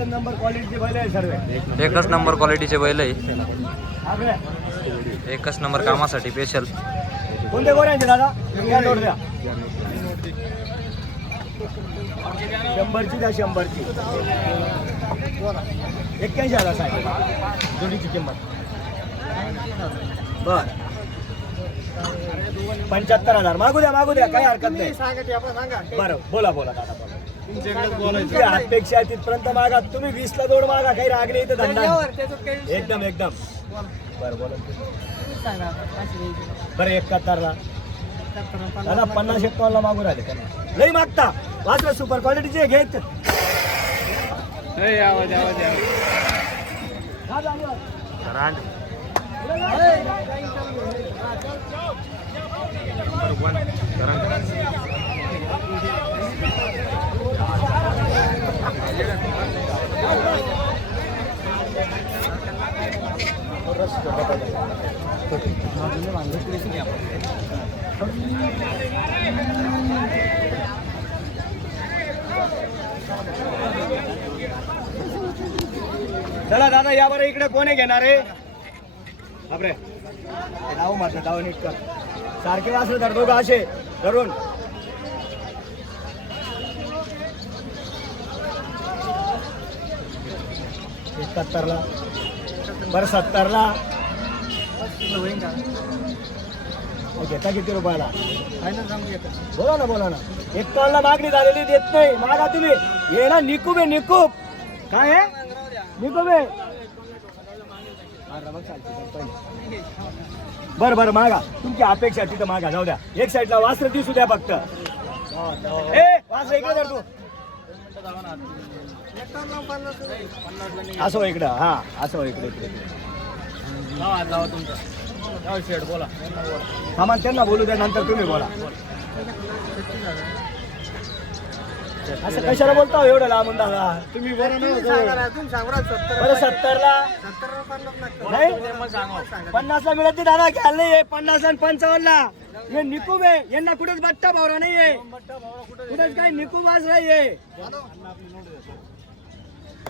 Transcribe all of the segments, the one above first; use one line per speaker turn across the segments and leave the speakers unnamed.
एकच नंबर क्वालिटीचे बैल आहे सर्व.
एकच नंबर क्वालिटीचे बैल आहे.
आपल्या
एकच नंबर कामासाठी स्पेशल
कोणते गोऱ्यांचे दादा? या नोट द्या. शंभरची द्या शंभरची. एक्क्याऐंशी हजार साहेब. जोडीची किंमत. बर. पंच्याहत्तर हजार. मागू द्या मागू द्या. काही हरकत नाही. बरं बोला बोला हातपेक्षा तिथपर्यंत मागा. तुम्ही वीस ला दोन मागा. काही राग नाही इथं धंदा. एकदम एकदम. बरं बोला बरं एकाहत्तरला दादा पन्नास एकावन्नला मागू राहिले? लई मागता. वाचलं सुपर क्वालिटीचे घेत. दादा या बरं इकडे कोणी घेणार आहे? बापरे. धाव मात्र धाव नीट कर. सारखे असले तर दोघं असे. धरून. एकाहत्तरला बरं सत्तरला. घेता किती रुपयाला? बोला ना बोला ना. एकावन्नला मागणी झालेली देत नाही. मागा तुम्ही. ये ना निकूब आहे निकूब. काय आहे? निकूब आहे. बर बर मागा. तुमची अपेक्षा तिथं मागा जाऊ द्या. एक साईडला वास्त्र दिसू द्या फक्त. ए वास्त्र इकडे धर तू. असं हो इकडं हा असं हो इकडे इकडे हा मग त्यांना बोलू द्या नंतर तुम्ही बोला. असं कशाला बोलता हो एवढं लांबून दादा? तुम्ही बोला ना बरं सत्तरला? नाही? पन्नासला मिळत नाही दादा घ्यायला नाही पन्नास आणि पंचावन्नला. हे निकूब आहे यांना कुठेच बट्टा भावरा नाहीये कुठेच काही निकूब आज नाहीये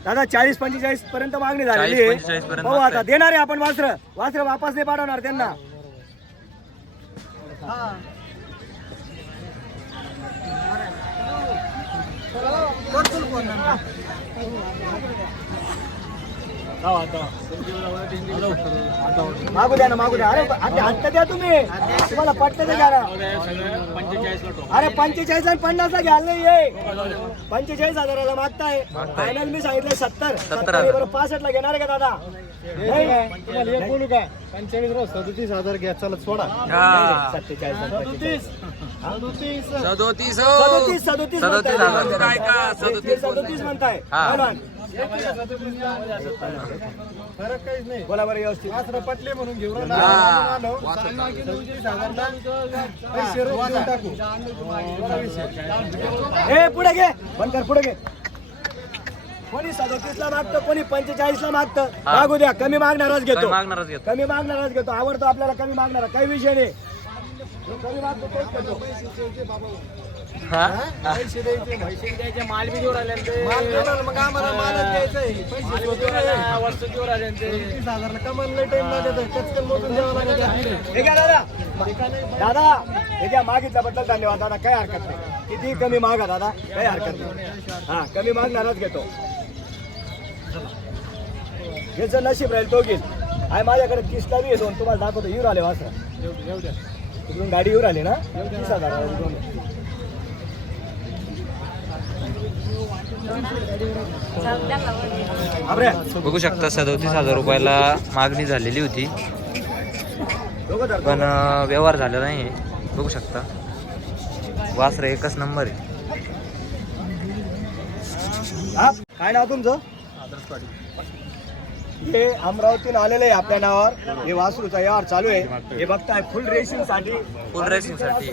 दादा चाळीस पंचेचाळीस पर्यंत मागणी झालेली
40,
आहे.
45 पर्यंत
हो आता
मागताय.
देणार आहे आपण वास्त्र वास्त्र वापस नाही पाठवणार त्यांना. मागू द्या ना मागू द्या. अरे आता हट्ट द्या तुम्ही. तुम्हाला पटलं ते घ्या अरे पंचेचाळीस आणि पन्नास ला घ्यायला नाही ये पंचेचाळीस हजाराला मागताय. फायनल मी सांगितलं सत्तर. सत्तर पासष्ट ला घेणार आहे का दादा?
बोलू का? पंचेचाळीस सदतीस हजार घ्या. चला सोडा.
हा.
सत्तेचाळीस.
सदतीस
सदोतीस हो.
सदोतीस सदोतीस
सदोतीस
म्हणताय.
हजार काय का
हे
सदोतीस
सदोतीस म्हणताय
हा.
हो ना?
फरक काहीच नाही
बोला बरं व्यवस्थित
वासरं पटले म्हणून घेऊ राहिलो.
हा.
आलो. सदतीस हजारला पैसे रोख देऊन टाकू बरा विषय.
ए पुढे घे बंद कर पुढे घे कोणी सदोतीस ला मागतं कोणी पंचेचाळीस ला मागतं
हा.
मागू द्या कमी मागणारच घेतो
मागणारच घेतो
कमी मागणारच घेतो आवडतो आपल्याला कमी मागणारा काही विषय नाही
हा?
पैसे द्यायचे ना. माल देणार, मग आम्हाला मालच द्यायचा आहे. पैसे शोधून आहे. सदतीस हजारला कमाल लय टाइम लागत आहे. कचकन मोजून द्यावं लागत आहे पुढे.
हे घ्या दादा दादा हे घ्या मागितल्याबद्दल धन्यवाद दादा काही हरकत नाही किती कमी मागा दादा काही हरकत नाही हा कमी मागणारच घेतो ज्याचं नशीब राहील तो घेईल आहे माझ्याकडे तीसला बी आहे दोन तुम्हाला दाखवतो येऊ राहिले वासरा तिकडून गाडी येऊ राहिली ना? तीस हजार
बघू शकता सदोतीस हजार रुपयाला मागणी झालेली होती. पण व्यवहार झालेला नाही. बघू शकता. वासर एकच नंबर आहे?
काय नाव तुमचं? हे अमरावतीतून आलेलं आहे आपल्या नावावर. हे वासरूचा व्यवहार चालू आहे. हे बघताय फुल रेसिंगसाठी
Full racing साठी.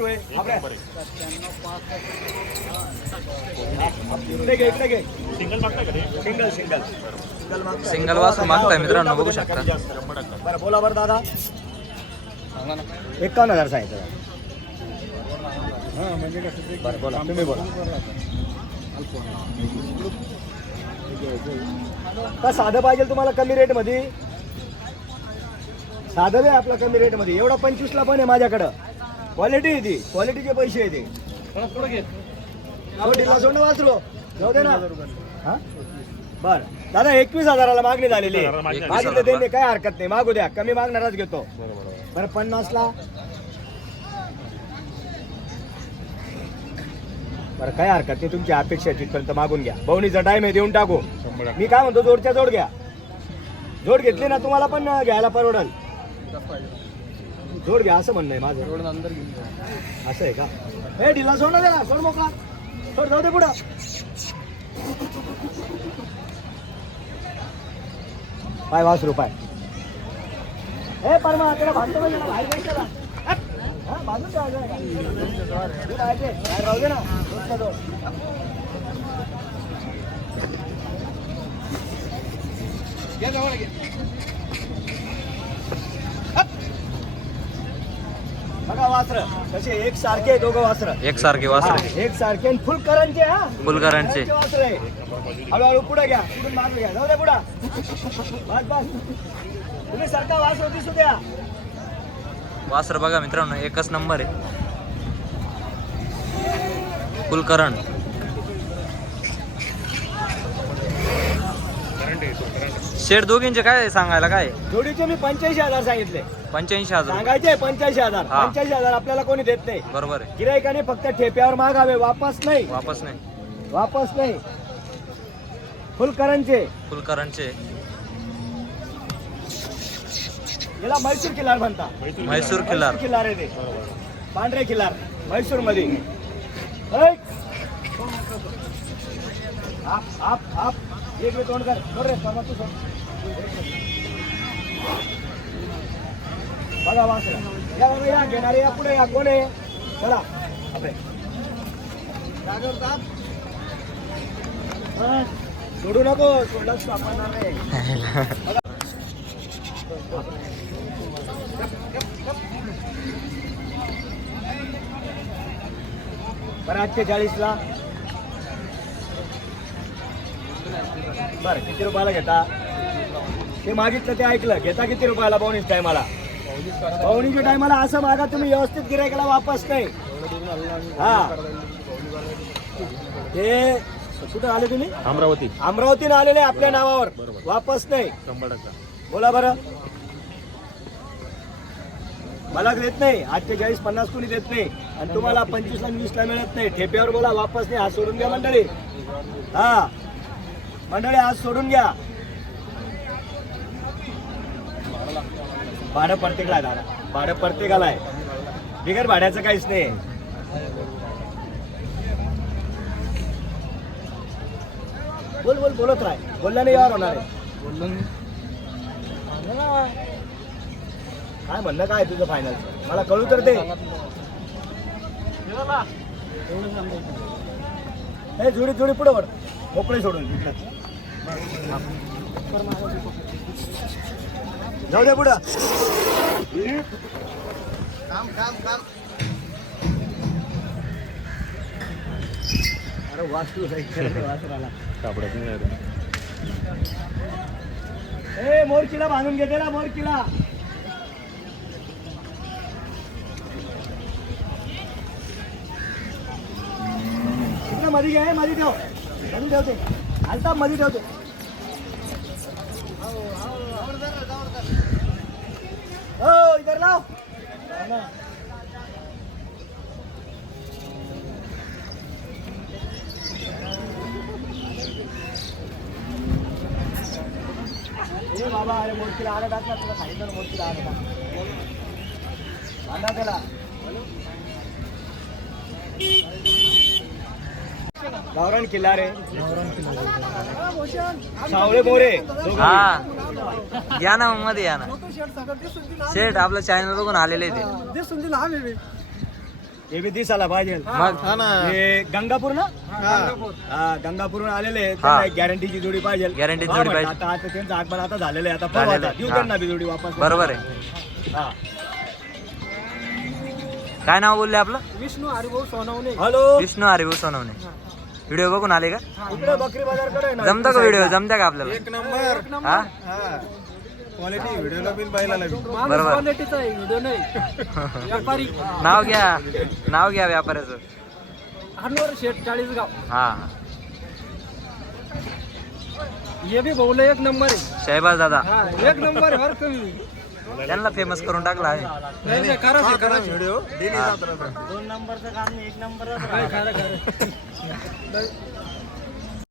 सिंगल सिंगल सिंगल
वासरू मागताय मित्रांनो, बघू शकता.
बरं बोला बरं दादा. एकावन्न हजार सांगितलं. बरं बोला. तुम्ही बोला. का साधं पाहिजे तुम्हाला कमी रेटमध्ये साधं आहे आपला कमी रेटमध्ये एवढा पंचवीसला पण आहे माझ्याकडं. क्वालिटी आहे ती. क्वालिटीचे पैसे आहे ते. आवडीला सोडणं वाचलो जाऊ दे ना. हा? बर. दादा एकवीस हजाराला मागणी झालेली आहे. मागितलं त्यांनी काय हरकत नाही. मागू द्या. कमी मागणारच घेतो. बरं पन्नासला? बरं काय हरकत नाही तुमची अपेक्षा आहे तिथपर्यंत मागून घ्या. बहुणीचा टाइम आहे देऊन टाकू. मी काय म्हणतो जोडच्या जोड घ्या. जोड घेतली ना तुम्हाला पण घ्यायला परवडल. जोड घ्या असं म्हणणं आहे माझं.
अंदर घेऊन जा.
असं आहे का? हे ढिला सोड ना त्याला सोड मोकळा. सोड जाऊ दे पुढं. पाय वास रुपये हे परमा त्याला भाजतो पाहिजे ना बाहेर नाही त्याला. हा. बाहेर राहू दे ना. बघा वासर कसे एक सारखे दोघं वासर.
एक सारखे वासरे.
एक सारखे आणि फुल करंचे हा
फुलकरांचे
वासर आहे हळूहळू पुढे घ्या पुढून मागे घ्या. जाऊ दे पुढं. बस बस. तुम्ही सारखा वास होती सुद्या
वासर बघा मित्रांनो एकच नंबर आहे. फुलकरण शेड दोघींचे काय सांगायला काय?
जोडीचे मी पंच्याऐंशी हजार सांगितले.
पंच्याऐंशी हजार.
सांगायचे पंच्याऐंशी हजार.
हा.
पंच्याऐंशी हजार आपल्याला कोणी देत नाही.
बरोबर आहे.
गिरायकाने फक्त ठेप्यावर मागावे वापस नाही.
वापस नाही.
वापस नाही. फुल करंचे
फुलकरणचे
याला म्हैसूर किल्लार म्हणता
म्हैसूर किल्लार.
किल्लार आहे ते. पांढरे किल्लार. म्हैसूरमध्ये आप आप आप. एक वेळ तोंड कर. सोड रे बाबा तू. बघा वासरा या बाबा या घेणारे या पुढे या कोण आहे चला. आपले. सोडू नको सोडलाच सापडणार नाही बरं आजचे चाळीसला. बरं किती रुपयाला घेता? ते मागितलं ते ऐकलं. घेता किती रुपयाला बोनीस टायमाला? पवनीच्या टायमाला असं मागा तुम्ही व्यवस्थित गिरायकाला वापस नाही. हा. ते कुठं आले तुम्ही?
अमरावती.
अमरावतीनं आलेले आपल्या नावावर. वापस नाही. बोला बरं. मला देत नाही. अठ्ठेचाळीस पन्नास कोणी देत नाही. आणि तुम्हाला पंचवीस ला वीस ला मिळत नाही. ठेप्यावर बोला वापस नाही. आज सोडून घ्या मंडळी. हा. मंडळी आज सोडून घ्या भाडं प्रत्येकाला आहे दादा भाडं प्रत्येकाला आहे बिगर भाड्याचं काहीच नाही. बोल बोल बोलत राह. बोलल्याने यावर होणार आहे. काय म्हणणं काय तुझं फायनल मला कळू तर दे. हे जुडी जुडी पुढे वर मोकळे सोडून. जाऊ दे पुढं.
काम काम काम
अरे वास्तू वासराला ए मोरकीला बांधून घेते ना मोरकीला मध्ये घे मध्ये ठेव. मध्ये ठेवते. आलता मध्ये ठेवते. हो इधर लाव. ए बाबा अरे मोरकीला आलं टाकला तुला सांगितलं ना आलं टाक बांधा त्याला गावरान किल्ला रे सावळे मोरे.
हा. या ना मग मध्ये या ना. शेठ आपलं चॅनल बघून आलेले ते.
हे बी दिसायला पाहिजे.
मग.
हे गंगापूर ना? हा. गंगापूरहून आलेले आहेत. त्यांना एक गॅरंटीची जोडी पाहिजे. हा,
जोडी पाहिजे.
आता आता त्यांचं आगमन आता झालेलं आहे. आता पाहू
झालेलं
आता.
आहे.
देऊ. त्यांना बी जोडी वापस.
बरोबर आहे.
हा.
काय नाव बोलले आपलं?
विष्णू हरिभाऊ सोनवणे.
हॅलो.
विष्णू हरिभाऊ सोनवणे. व्हिडिओ बघून आले का?
इकडे बकरी बाजारकडे ना
जमतं का व्हिडिओ? जमत्या का आपल्याला?
एक नंबर.
हा?
हा. क्वालिटी व्हिडिओला बिन पाहिला लागेल
बरोबर.
क्वालिटीचा आहे व्हिडिओ नाही. व्यापारी.
नाव घ्या नाव घ्या व्यापाऱ्याचं.
अनवर शेठ चाळीसगाव.
हा.
हे बी भाऊला एक नंबर आहे.
शहबाज दादा.
हा एक नंबर आहे बरं कमी
त्यांना फेमस करून टाकला आहे.
नाही नाही करा ते, करा व्हिडिओ
हा.
दोन नंबरचं काम एक नंबर